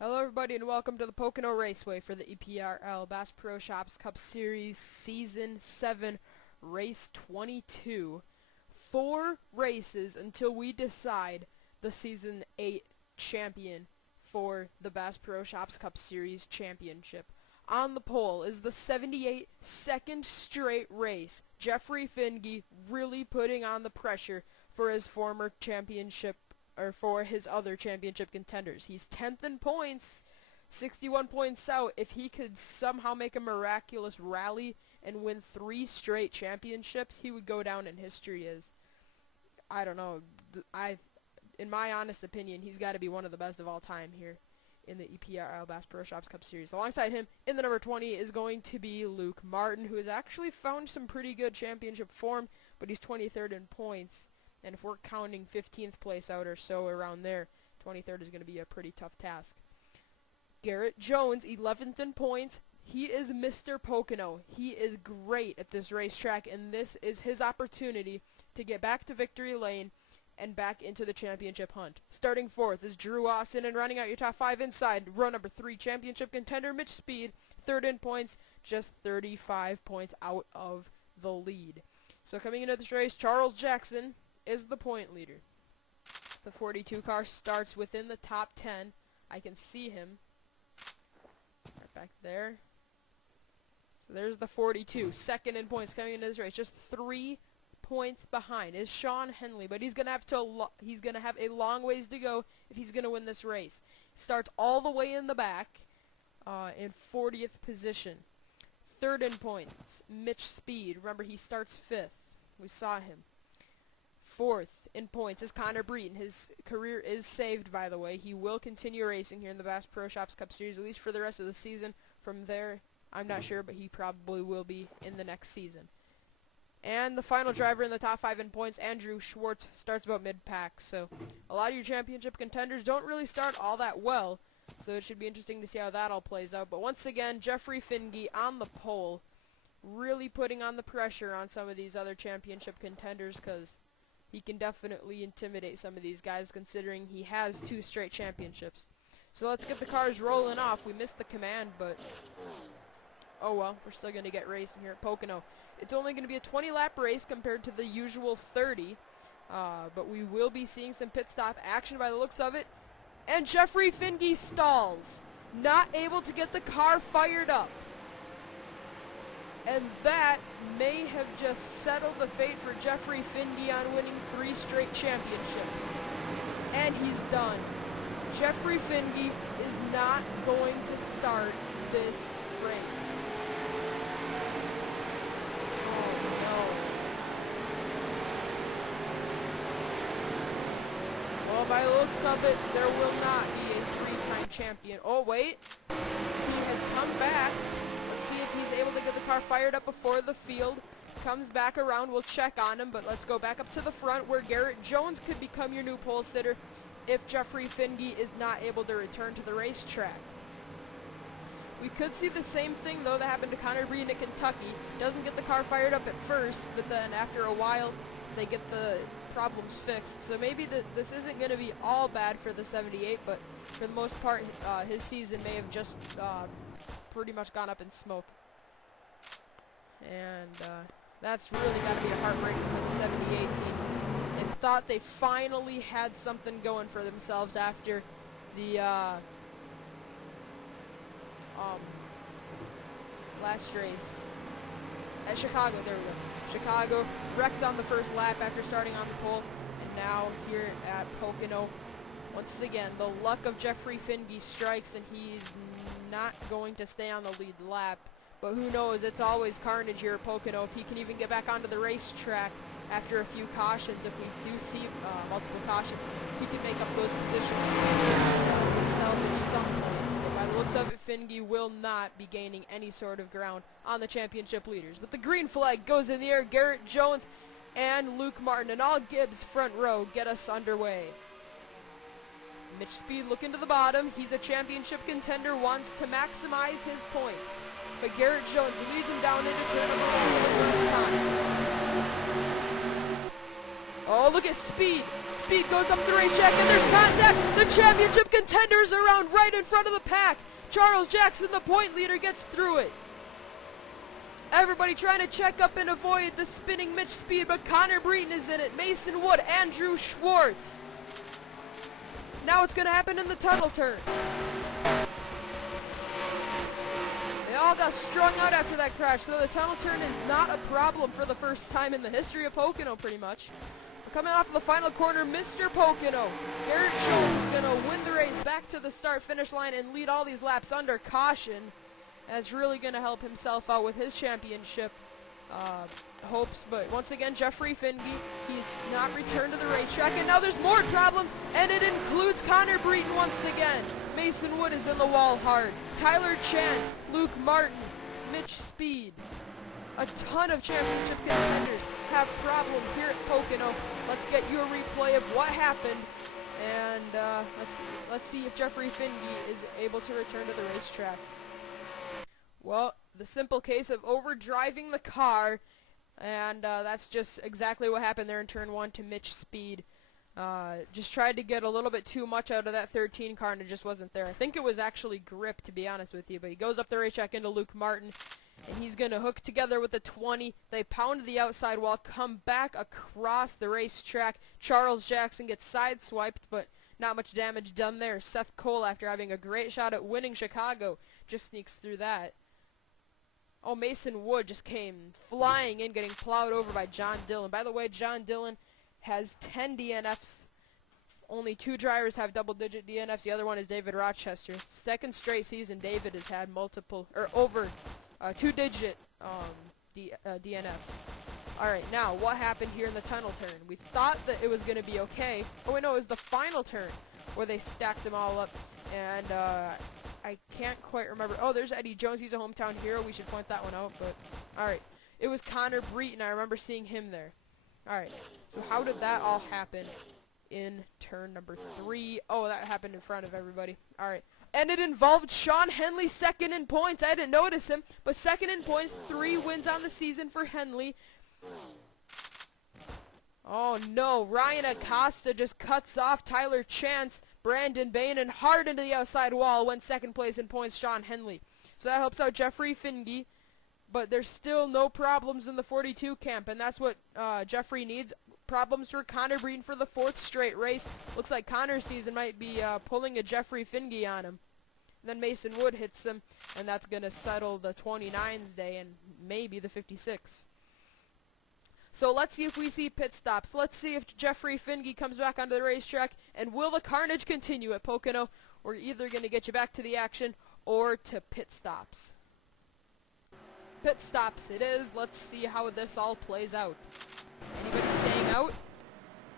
Hello everybody and welcome to the Pocono Raceway for the EPRL Bass Pro Shops Cup Series Season 7 Race 22. 4 races until we decide the Season 8 champion for the Bass Pro Shops Cup Series Championship. On the pole is the 78 second straight race. Jeffrey Finge really putting on the pressure for his former championship or for his other championship contenders. He's 10th in points, 61 points out. If he could somehow make a miraculous rally and win 3 straight championships, he would go down in history as, I don't know, in my honest opinion, he's got to be one of the best of all time here in the EPRL Bass Pro Shops Cup Series. Alongside him, in the number 20, is going to be Luke Martin, who has actually found some pretty good championship form, but he's 23rd in points. And if we're counting 15th place out or so around there, 23rd is going to be a pretty tough task. Garrett Jones, 11th in points. He is Mr. Pocono. He is great at this racetrack, and this is his opportunity to get back to victory lane and back into the championship hunt. Starting 4th is Drew Austin, and running out your top 5 inside, row number 3 championship contender Mitch Speed, 3rd in points, just 35 points out of the lead. So coming into this race, Charles Jackson is the point leader. The 42 car starts within the top 10. I can see him right back there. So there's the 42, second in points coming into this race, just 3 points behind is Sean Henley, but he's gonna have a long ways to go if he's gonna win this race. Starts all the way in the back, in 40th position. 3rd in points, Mitch Speed. Remember, he starts 5th. We saw him. 4th in points is Connor Breton. His career is saved, by the way. He will continue racing here in the Bass Pro Shops Cup Series, at least for the rest of the season. From there, I'm not sure, but he probably will be in the next season. And the final driver in the top 5 in points, Andrew Schwartz, starts about mid-pack. So a lot of your championship contenders don't really start all that well, so it should be interesting to see how that all plays out. But once again, Jeffrey Finge on the pole, really putting on the pressure on some of these other championship contenders, because he can definitely intimidate some of these guys, considering he has 2 straight championships. So let's get the cars rolling off. We missed the command, but oh well, we're still going to get racing here at Pocono. It's only going to be a 20-lap race compared to the usual 30, but we will be seeing some pit stop action by the looks of it. And Jeffrey Finge stalls, not able to get the car fired up. And that may have just settled the fate for Jeffrey Finge on winning 3 straight championships. And he's done. Jeffrey Finge is not going to start this race. Oh no. Well, by the looks of it, there will not be a 3-time champion. Oh wait, he has come back. He's able to get the car fired up before the field comes back around. We'll check on him, but let's go back up to the front where Garrett Jones could become your new pole sitter if Jeffrey Finge is not able to return to the racetrack. We could see the same thing, though, that happened to Connor Breton at Kentucky. Doesn't get the car fired up at first, but then after a while, they get the problems fixed. So maybe this isn't going to be all bad for the 78, but for the most part, his season may have just pretty much gone up in smoke. And that's really got to be a heartbreaker for the 78 team. They thought they finally had something going for themselves after the last race at Chicago. There we go. Chicago wrecked on the first lap after starting on the pole, and now here at Pocono, once again, the luck of Jeffrey Finge strikes, and he's not going to stay on the lead lap. But who knows, it's always carnage here at Pocono. If he can even get back onto the racetrack after a few cautions, if we do see multiple cautions, he can make up those positions and salvage some points. But by the looks of it, Finge will not be gaining any sort of ground on the championship leaders. But the green flag goes in the air. Garrett Jones and Luke Martin and all Gibbs front row get us underway. Mitch Speed looking to the bottom. He's a championship contender, wants to maximize his points. But Garrett Jones leads him down into turn number 1 for the first time. Oh, look at Speed. speed goes up the racetrack, and there's contact. The championship contenders around right in front of the pack. Charles Jackson, the point leader, gets through it. Everybody trying to check up and avoid the spinning Mitch Speed, but Connor Breton is in it. Mason Wood, Andrew Schwartz. Now it's going to happen in the tunnel turn. They all got strung out after that crash, so the tunnel turn is not a problem for the first time in the history of Pocono, pretty much. We're coming off of the final corner, Mr. Pocono. Garrett Jones is going to win the race back to the start-finish line and lead all these laps under caution. That's really going to help himself out with his championship hopes. But once again, Jeffrey Finge, he's not returned to the racetrack. And now there's more problems, and it includes Connor Breton once again. Mason Wood is in the wall hard. Tyler Chance, Luke Martin, Mitch Speed. A ton of championship contenders have problems here at Pocono. Let's get you a replay of what happened. And let's see if Jeffrey Finge is able to return to the racetrack. Well, the simple case of overdriving the car, and that's just exactly what happened there in turn 1 to Mitch Speed. Just tried to get a little bit too much out of that 13 car, and it just wasn't there. I think it was actually grip, to be honest with you, but he goes up the racetrack into Luke Martin, and he's going to hook together with the 20. They pound the outside wall, come back across the racetrack. Charles Jackson gets sideswiped, but not much damage done there. Seth Cole, after having a great shot at winning Chicago, just sneaks through that. Oh, Mason Wood just came flying in, getting plowed over by John Dillon. By the way, John Dillon has 10 DNFs. Only 2 drivers have double-digit DNFs. The other one is David Rochester. Second straight season, David has had over 2-digit DNFs. All right, now what happened here in the tunnel turn? We thought that it was going to be okay. Oh, wait, no, it was the final turn where they stacked them all up, and I can't quite remember. Oh, there's Eddie Jones. He's a hometown hero. We should point that one out. But all right, it was Connor Breton. I remember seeing him there. All right, so how did that all happen in turn number 3? Oh, that happened in front of everybody. All right, and it involved Sean Henley, second in points. I didn't notice him, but second in points, 3 wins on the season for Henley. Oh no, Ryan Acosta just cuts off Tyler Chance, Brandon Bain, and hard into the outside wall. Went second place in points, Sean Henley. So that helps out Jeffrey Finge, but there's still no problems in the 42 camp, and that's what Jeffrey needs. Problems for Connor Breton for the 4th straight race. Looks like Connor's season might be pulling a Jeffrey Finge on him. And then Mason Wood hits him, and that's going to settle the 29's day and maybe the 56. So let's see if we see pit stops. Let's see if Jeffrey Finge comes back onto the racetrack, and will the carnage continue at Pocono? We're either going to get you back to the action or to pit stops. Pit stops it is. Let's see how this all plays out. Anybody staying out?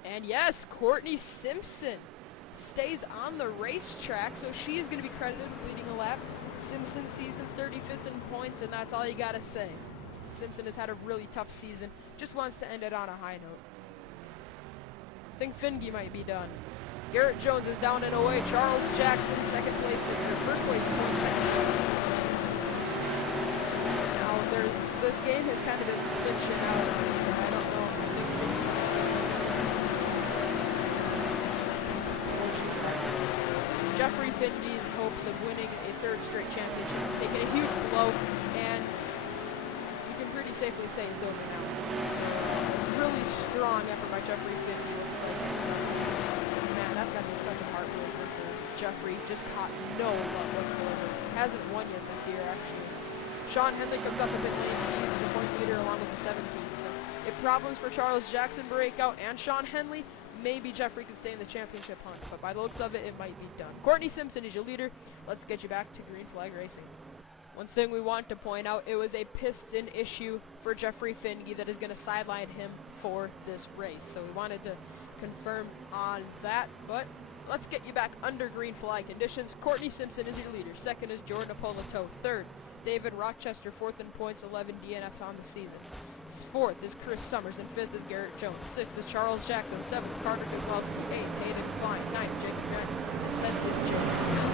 And yes, Courtney Simpson stays on the racetrack, so she is going to be credited with leading a lap. Simpson season 35th in points, and that's all you got to say. Simpson has had a really tough season. Just wants to end it on a high note. I think Finge might be done. Garrett Jones is down and away. Charles Jackson, first place in points, second place in points. Now, this game has kind of been glitching out. I don't know if Jeffrey Finge's hopes of winning a 3rd straight championship have taken a huge blow, and you can pretty safely say it's over now. So, really strong effort by Jeffrey Finge. Looks like, man, that's got to be such a heartbreaker for Jeffrey. Just caught no luck whatsoever. Hasn't won yet this year, actually. Sean Henley comes up a bit late. He's the point leader along with the 17th. So if problems for Charles Jackson break out and Sean Henley, maybe Jeffrey could stay in the championship hunt. But by the looks of it, it might be done. Courtney Simpson is your leader. Let's get you back to green flag racing. One thing we want to point out, it was a piston issue for Jeffrey Finge that is going to sideline him for this race. So we wanted to confirm on that, but let's get you back under green flag conditions. Courtney Simpson is your leader. Second is Jordan Apolito. Third, David Rochester. 4th in points, 11 DNFs on the season. 4th is Chris Summers, and 5th is Garrett Jones. 6th is Charles Jackson. 7th, Carter Kozlowski. 8th, Hayden Klein. 9th, Jake Trent. And 10th is Joe Smith.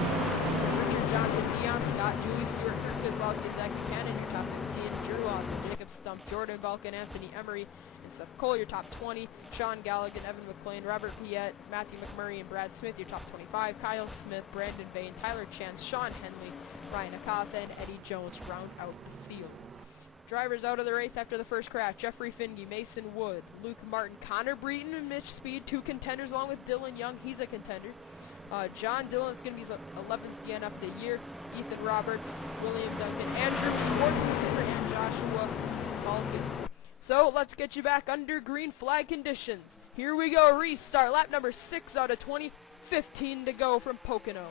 Richard Johnson, Dion John Scott, Julie Stewart, Kirk Kozlowski, and Zach Buchanan, your top 15. Drew Lawson, Jacob Stump, Jordan Balkan, Anthony Emery, and Seth Cole, your top 20. Sean Galligan, Evan McLean, Robert Piette, Matthew McMurray, and Brad Smith, your top 25. Kyle Smith, Brandon Bain, Tyler Chance, Sean Henley, Ryan Acosta, and Eddie Jones round out the field. Drivers out of the race after the first crash: Jeffrey Finge, Mason Wood, Luke Martin, Connor Breton, and Mitch Speed, 2 contenders, along with Dylan Young. He's a contender. John Dillon's going to be his 11th DNF of the year. Ethan Roberts, William Duncan, Andrew Schwartz, and Joshua Malkin. So let's get you back under green flag conditions. Here we go, restart, lap number 6 out of 20, 15 to go from Pocono.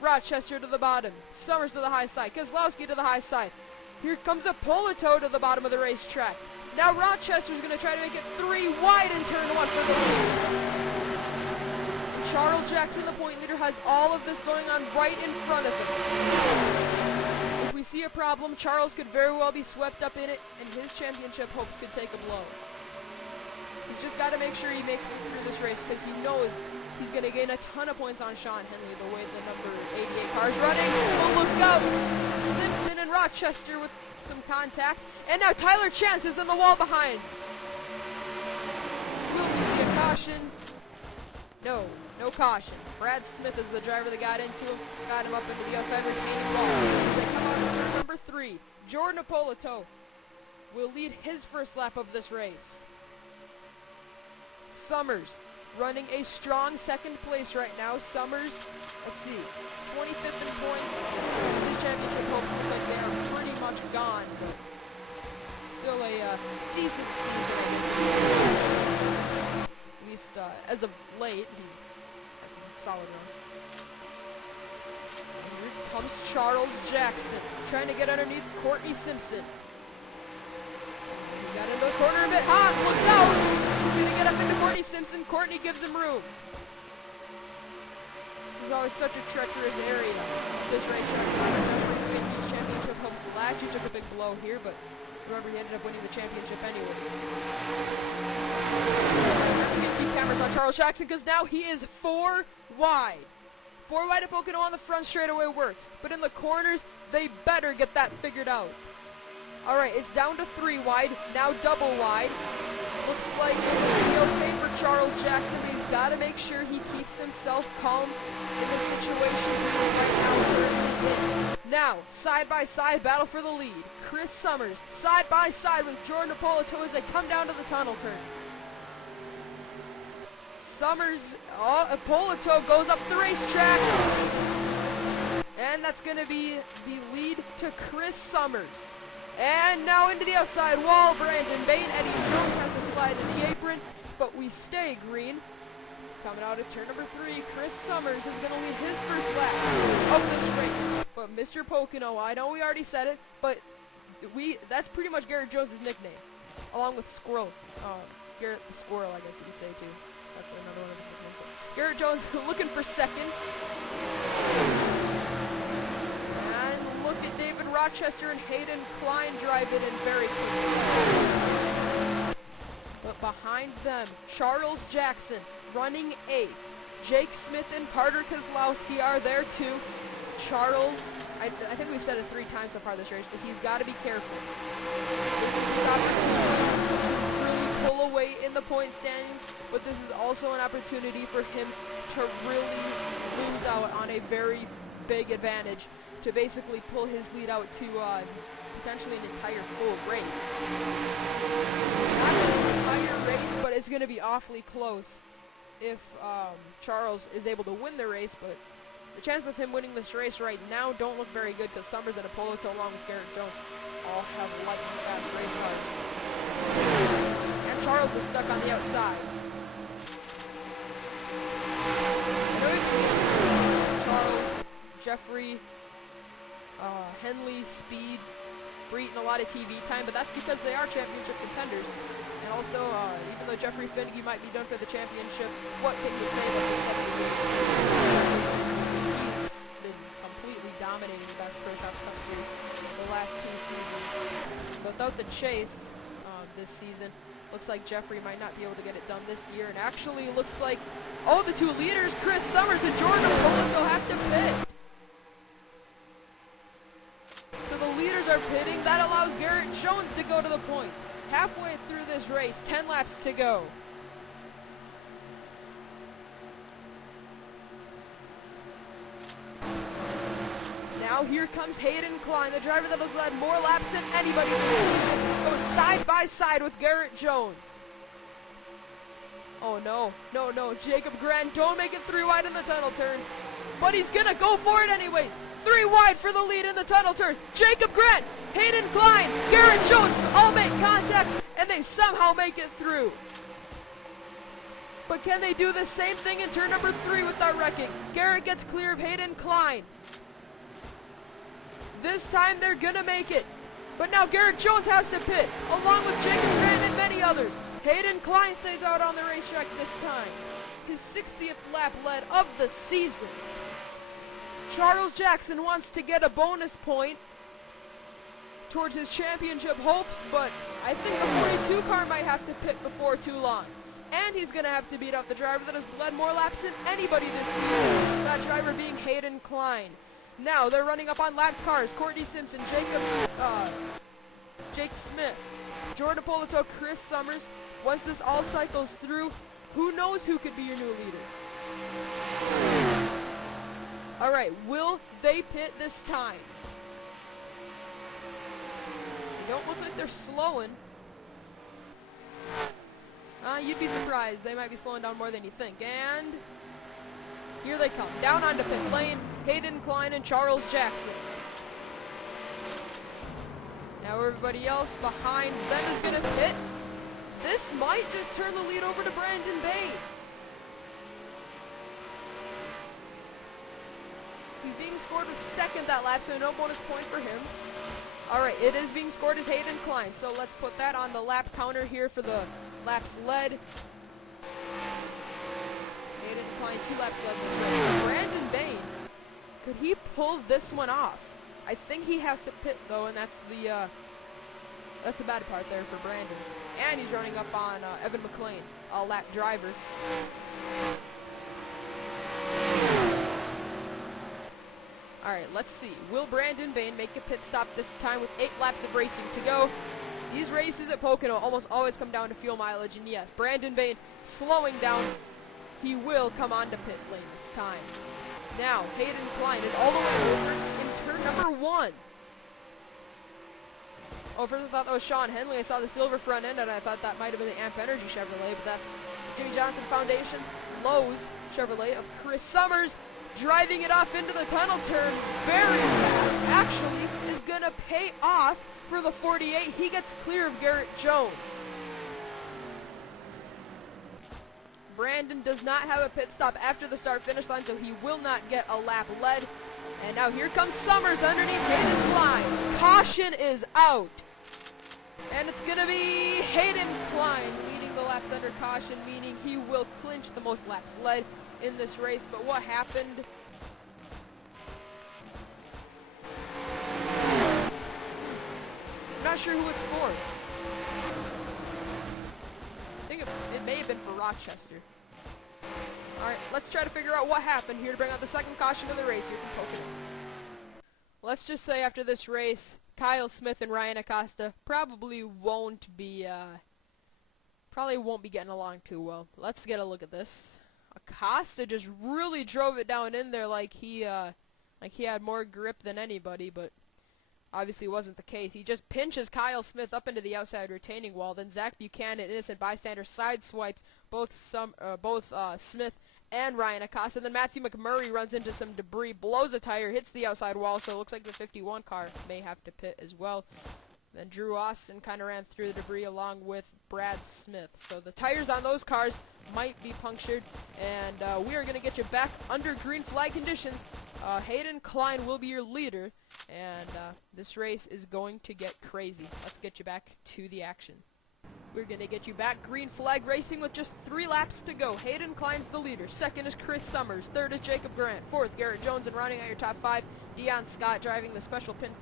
Rochester to the bottom, Summers to the high side, Kozlowski to the high side. Here comes a Polito to the bottom of the racetrack. Now Rochester's going to try to make it 3 wide in turn 1 for the lead. Charles Jackson, the point leader, has all of this going on right in front of him. If we see a problem, Charles could very well be swept up in it, and his championship hopes could take a blow. He's just got to make sure he makes it through this race, because he knows he's going to gain a ton of points on Sean Henley, the way the number 88 car's running. Oh, look out! Simpson and Rochester with some contact. And now Tyler Chance is in the wall behind. Will we see a caution? No caution. Brad Smith is the driver that got him up into the outside retaining wall. As they come out to turn number 3, Jordan Ippolito will lead his first lap of this race. Summers running a strong second place right now. Summers, let's see, 25th in points. His championship hopes look like they are pretty much gone, but still a decent season, I guess. At least as of late, he's has a solid run. And here comes Charles Jackson, trying to get underneath Courtney Simpson. He got into the corner a bit hot, look out! He's gonna get up into Courtney Simpson. Courtney gives him room. This is always such a treacherous area, this racetrack. Jeffrey Finge's championship hopes last year took a big blow here, but remember, he ended up winning the championship anyways. Let's get keep cameras on Charles Jackson, because now he is 4 wide. 4 wide at Pocono on the front straightaway works, but in the corners, they better get that figured out. All right, it's down to 3 wide, now double wide. Looks like it's going to be okay for Charles Jackson, but he's got to make sure he keeps himself calm in the situation he is right now currently in. Now, side-by-side battle for the lead. Chris Summers, side-by-side with Jordan Ippolito as they come down to the tunnel turn. Summers, Ippolito goes up the racetrack. And that's going to be the lead to Chris Summers. And now into the outside wall, Brandon Bain. Eddie Jones has to slide in the apron, but we stay green. Coming out of turn number 3, Chris Summers is going to lead his first lap of this race. But Mr. Pocono, I know we already said it, but that's pretty much Garrett Jones' nickname, along with Squirrel. Garrett the Squirrel, I guess you could say, too. That's another one of his nicknames. Garrett Jones looking for second. Look at David Rochester and Hayden Klein drive it in very quickly. But behind them, Charles Jackson running 8th. Jake Smith and Carter Kozlowski are there too. Charles, I think we've said it 3 times so far this race, but he's got to be careful. This is his opportunity to really pull away in the point standings, but this is also an opportunity for him to really lose out on a very big advantage, to basically pull his lead out to potentially an entire full race. Not an entire race, but it's going to be awfully close if Charles is able to win the race, but the chances of him winning this race right now don't look very good, because Summers and Ippolito, along with Garrett Jones, all have lightning fast race cars. And Charles is stuck on the outside. Charles, Jeffrey, Henley, Speed, Breton, a lot of TV time, but that's because they are championship contenders. And also, even though Jeffrey Finge might be done for the championship, what can you say about the 78? He's been completely dominating the Best Pro Shops Cup Series the last 2 seasons. Without the chase this season, looks like Jeffrey might not be able to get it done this year. And actually, looks like, the 2 leaders, Chris Summers and Jordan Ippolito, have to pit. pitting. That allows Garrett Jones to go to the point. Halfway through this race, 10 laps to go. Now here comes Hayden Klein, the driver that has led more laps than anybody this season, goes side by side with Garrett Jones. Oh no, no, no, Jacob Grant, don't make it 3 wide in the tunnel turn. But he's gonna go for it anyways. 3 wide for the lead in the tunnel turn. Jacob Grant, Hayden Klein, Garrett Jones all make contact, and they somehow make it through. But can they do the same thing in turn number 3 without wrecking? Garrett gets clear of Hayden Klein. This time they're gonna make it. But now Garrett Jones has to pit, along with Jacob Grant and many others. Hayden Klein stays out on the racetrack this time. His 60th lap lead of the season. Charles Jackson wants to get a bonus point towards his championship hopes, but I think the 42 car might have to pit before too long. And he's going to have to beat out the driver that has led more laps than anybody this season, that driver being Hayden Klein. Now they're running up on lapped cars. Courtney Simpson, Jake Smith, Jordan Polito, Chris Summers. Once this all cycles through, who knows who could be your new leader? All right, will they pit this time? They don't look like they're slowing. You'd be surprised. They might be slowing down more than you think. And here they come. Down onto pit lane, Hayden Klein and Charles Jackson. Now everybody else behind them is going to pit. This might just turn the lead over to Brandon Bain. He's being scored with second that lap, so no bonus point for him. Alright, it is being scored as Hayden Klein, so let's put that on the lap counter here for the laps led. Hayden Klein, 2 laps led this race. Brandon Bain, could he pull this one off? I think he has to pit though, and that's the bad part there for Brandon. And he's running up on Evan McLean, a lap driver. Alright, let's see. Will Brandon Bain make a pit stop this time with 8 laps of racing to go? These races at Pocono almost always come down to fuel mileage, and yes, Brandon Bain slowing down. He will come on to pit lane this time. Now, Hayden Klein is all the way over in turn number 1. Oh, first I thought that was Sean Henley. I saw the silver front end, and I thought that might have been the Amp Energy Chevrolet, but that's Jimmy Johnson Foundation, Lowe's Chevrolet of Chris Summers, driving it off into the tunnel turn very fast. Actually, is going to pay off for the 48. He gets clear of Garrett Jones. Brandon does not have a pit stop after the start-finish line, so he will not get a lap led. And now here comes Summers underneath Hayden Klein. Caution is out. And it's going to be Hayden Klein leading the laps under caution, meaning he will clinch the most laps led in this race. But what happened? I'm not sure who it's for. I think it may have been for Rochester. Alright, let's try to figure out what happened here to bring out the second caution of the race here from Pocono. Let's just say after this race, Kyle Smith and Ryan Acosta probably won't be getting along too well. Let's get a look at this. Acosta just really drove it down in there like he had more grip than anybody, but obviously wasn't the case. He just pinches Kyle Smith up into the outside retaining wall. Then Zach Buchanan, innocent bystander, side swipes both Smith and Ryan Acosta. Then Matthew McMurray runs into some debris, blows a tire, hits the outside wall, so it looks like the 51 car may have to pit as well. Then Drew Austin kind of ran through the debris along with Brad Smith. So the tires on those cars might be punctured, and we are going to get you back under green flag conditions. Hayden Klein will be your leader, and this race is going to get crazy. Let's get you back to the action. We're going to get you back green flag racing with just 3 laps to go. Hayden Klein's the leader. Second is Chris Summers. Third is Jacob Grant. Fourth, Garrett Jones. And rounding out your top 5, Deion Scott driving the special pink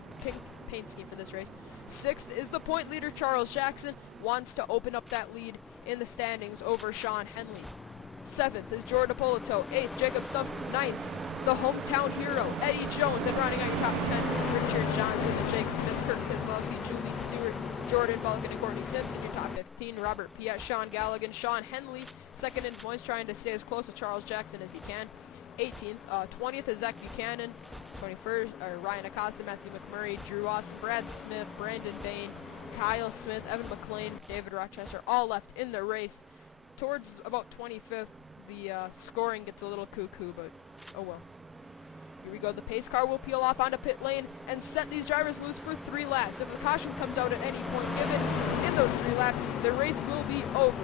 paint scheme for this race. Sixth is the point leader, Charles Jackson. Wants to open up that lead in the standings over Sean Henley. Seventh is Jordan Polito. Eighth, Jacob Stumpf. Ninth, the hometown hero, Eddie Jones, and running on your top 10, Richard Johnson and Jake Smith, Kurt Keselowski, Julie Stewart, Jordan Balkin, and Courtney Simpson. Your top 15, Robert Piet, Sean Galligan, Sean Henley, second in points, trying to stay as close to Charles Jackson as he can. 18th, 20th is Zach Buchanan, 21st, Ryan Acosta, Matthew McMurray, Drew Austin, Brad Smith, Brandon Bain, Kyle Smith, Evan McLean, David Rochester, all left in the race. Towards about 25th, the scoring gets a little cuckoo, but oh well. Here we go. The pace car will peel off onto pit lane and set these drivers loose for 3 laps. If the caution comes out at any point given in those 3 laps, the race will be over.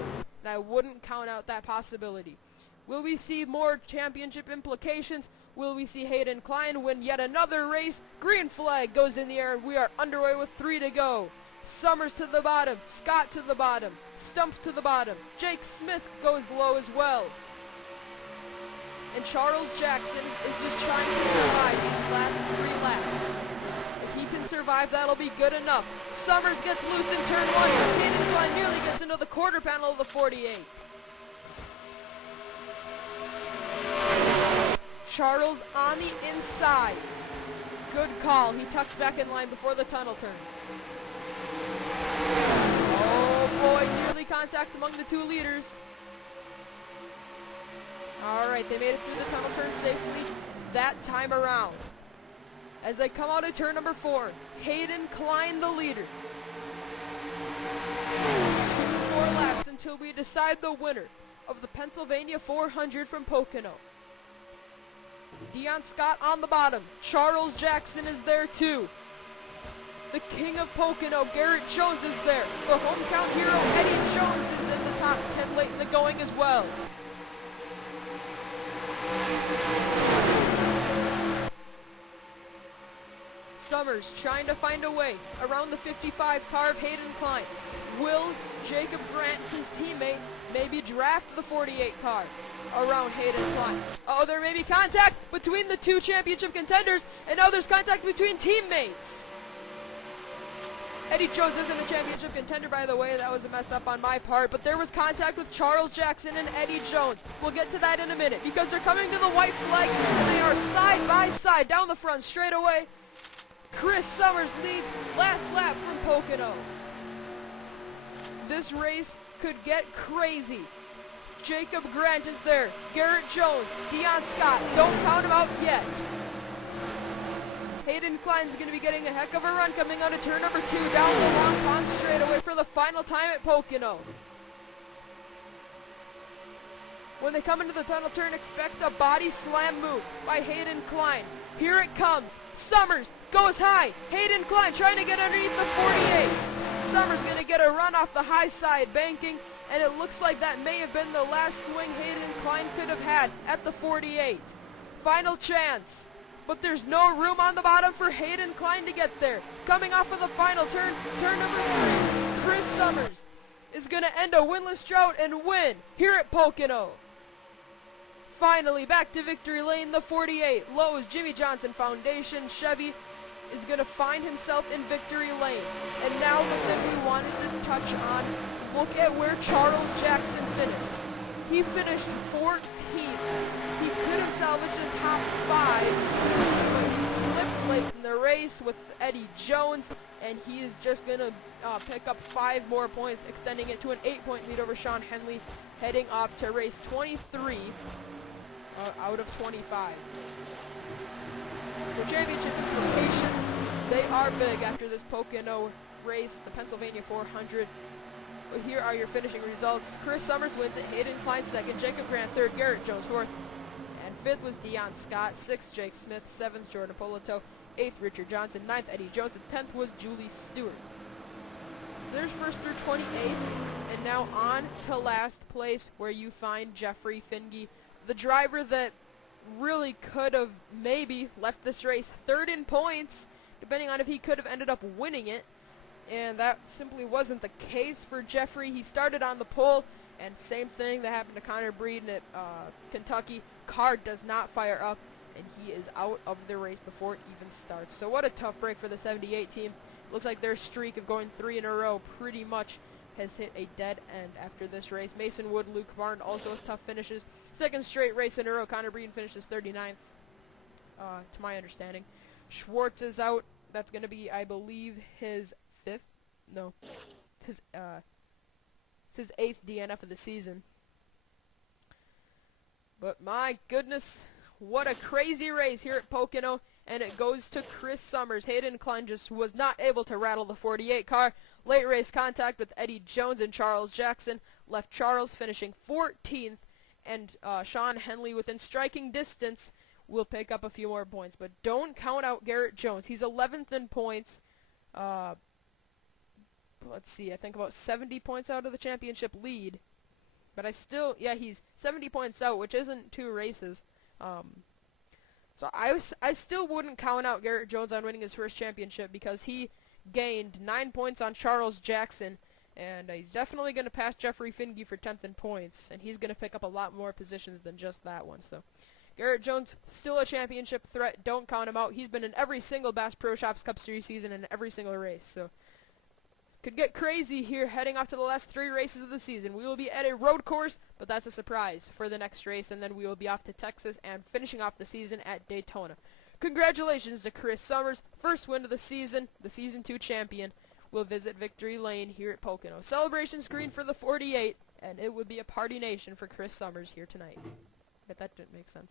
And I wouldn't count out that possibility. Will we see more championship implications? Will we see Hayden Klein win yet another race? Green flag goes in the air and we are underway with 3 to go. Summers to the bottom, Scott to the bottom, Stump to the bottom, Jake Smith goes low as well. And Charles Jackson is just trying to survive these last 3 laps. If he can survive, that'll be good enough. Summers gets loose in turn 1. Hayden Klein nearly gets into the quarter panel of the 48. Charles on the inside. Good call. He tucks back in line before the tunnel turn. Oh boy, nearly contact among the 2 leaders. Alright, they made it through the tunnel turn safely that time around. As they come out of turn number 4, Hayden Klein the leader. 2 more laps until we decide the winner of the Pennsylvania 400 from Pocono. Dion Scott on the bottom. Charles Jackson is there too. The king of Pocono, Garrett Jones, is there. The hometown hero, Eddie Jones, is in the top 10 late in the going as well. Summers trying to find a way around the 55 car of Hayden Klein. Will Jacob Grant, his teammate, maybe draft the 48 car around Hayden Klein? Oh, there may be contact between the 2 championship contenders, and now there's contact between teammates. Eddie Jones isn't a championship contender, by the way. That was a mess up on my part, but there was contact with Charles Jackson and Eddie Jones. We'll get to that in a minute because they're coming to the white flag, and they are side by side down the front straight away. Chris Summers leads last lap from Pocono. This race could get crazy. Jacob Grant is there. Garrett Jones, Dion Scott. Don't count him out yet. Hayden Klein's going to be getting a heck of a run coming out of turn number 2 down the long pond straightaway for the final time at Pocono. When they come into the tunnel turn, expect a body slam move by Hayden Klein. Here it comes. Summers goes high. Hayden Klein trying to get underneath the 48. Summers going to get a run off the high side banking, and it looks like that may have been the last swing Hayden Klein could have had at the 48. Final chance. But there's no room on the bottom for Hayden Klein to get there. Coming off of the final turn, turn number 3, Chris Summers is going to end a winless drought and win here at Pocono. Finally, back to victory lane, the 48. Lowe's Jimmy Johnson Foundation Chevy is going to find himself in victory lane. And now the thing we wanted to touch on, look at where Charles Jackson finished. He finished 14th. He could have salvaged the top 5, but he slipped late in the race with Eddie Jones, and he is just going to pick up 5 more points, extending it to an 8-point lead over Sean Henley, heading off to race 23 out of 25. For championship implications, they are big after this Pocono race, the Pennsylvania 400. But here are your finishing results. Chris Summers wins it, Hayden Klein 2nd, Jacob Grant 3rd, Garrett Jones 4th, and 5th was Dion Scott, 6th Jake Smith, 7th Jordan Polito, 8th Richard Johnson, 9th Eddie Jones, and 10th was Julie Stewart. So there's first through 28th, and now on to last place where you find Jeffrey Finge, the driver that really could have maybe left this race 3rd in points, depending on if he could have ended up winning it. And that simply wasn't the case for Jeffrey. He started on the pole, and same thing that happened to Connor Breeden at Kentucky. Car does not fire up, and he is out of the race before it even starts. So what a tough break for the 78 team. Looks like their streak of going 3 in a row pretty much has hit a dead end after this race. Mason Wood, Luke Barnes also with tough finishes. 2nd straight race in a row. Connor Breeden finishes 39th. to my understanding. Schwartz is out. That's going to be, I believe, his fifth. No, it's his eighth DNF of the season. But my goodness, what a crazy race here at Pocono, and it goes to Chris Summers. Hayden Klein just was not able to rattle the 48 car. Late race contact with Eddie Jones and Charles Jackson left Charles finishing 14th, and Sean Henley within striking distance will pick up a few more points. But don't count out Garrett Jones. He's 11th in points. Let's see, I think about 70 points out of the championship lead. But he's 70 points out, which isn't 2 races. So I still wouldn't count out Garrett Jones on winning his first championship, because he gained 9 points on Charles Jackson, and he's definitely going to pass Jeffrey Finge for 10th in points, and he's going to pick up a lot more positions than just that one. So Garrett Jones, still a championship threat. Don't count him out. He's been in every single Bass Pro Shops Cup Series season and every single race. So could get crazy here heading off to the last 3 races of the season. We will be at a road course, but that's a surprise for the next race, and then we will be off to Texas and finishing off the season at Daytona. Congratulations to Chris Summers, first win of the season 2 champion. We'll visit Victory Lane here at Pocono. Celebration screen for the 48, and it would be a party nation for Chris Summers here tonight. Bet that didn't make sense.